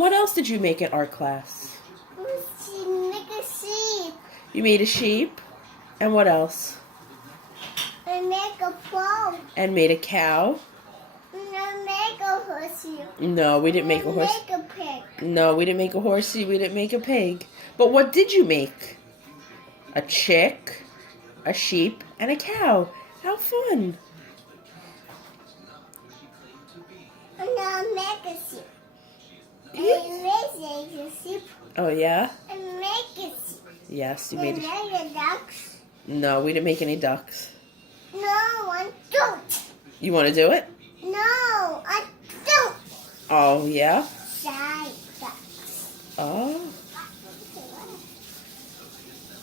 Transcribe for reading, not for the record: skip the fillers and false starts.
what else did you make at art class? She make a sheep. You made a sheep. And what else? I make a boat. And made a cow. And I make a horsey. No, we didn't make a horse. Make a pig. No, we didn't make a horsey. We didn't make a pig. But what did you make? A chick, a sheep, and a cow. How fun. And I make a sheep. And I make a sheep. Oh, yeah? And make a sheep. Yes, you And made a... make a ducks. No, we didn't make any ducks. No, I don't. You want to do it? No, I don't. Oh, yeah? Shy ducks. Oh.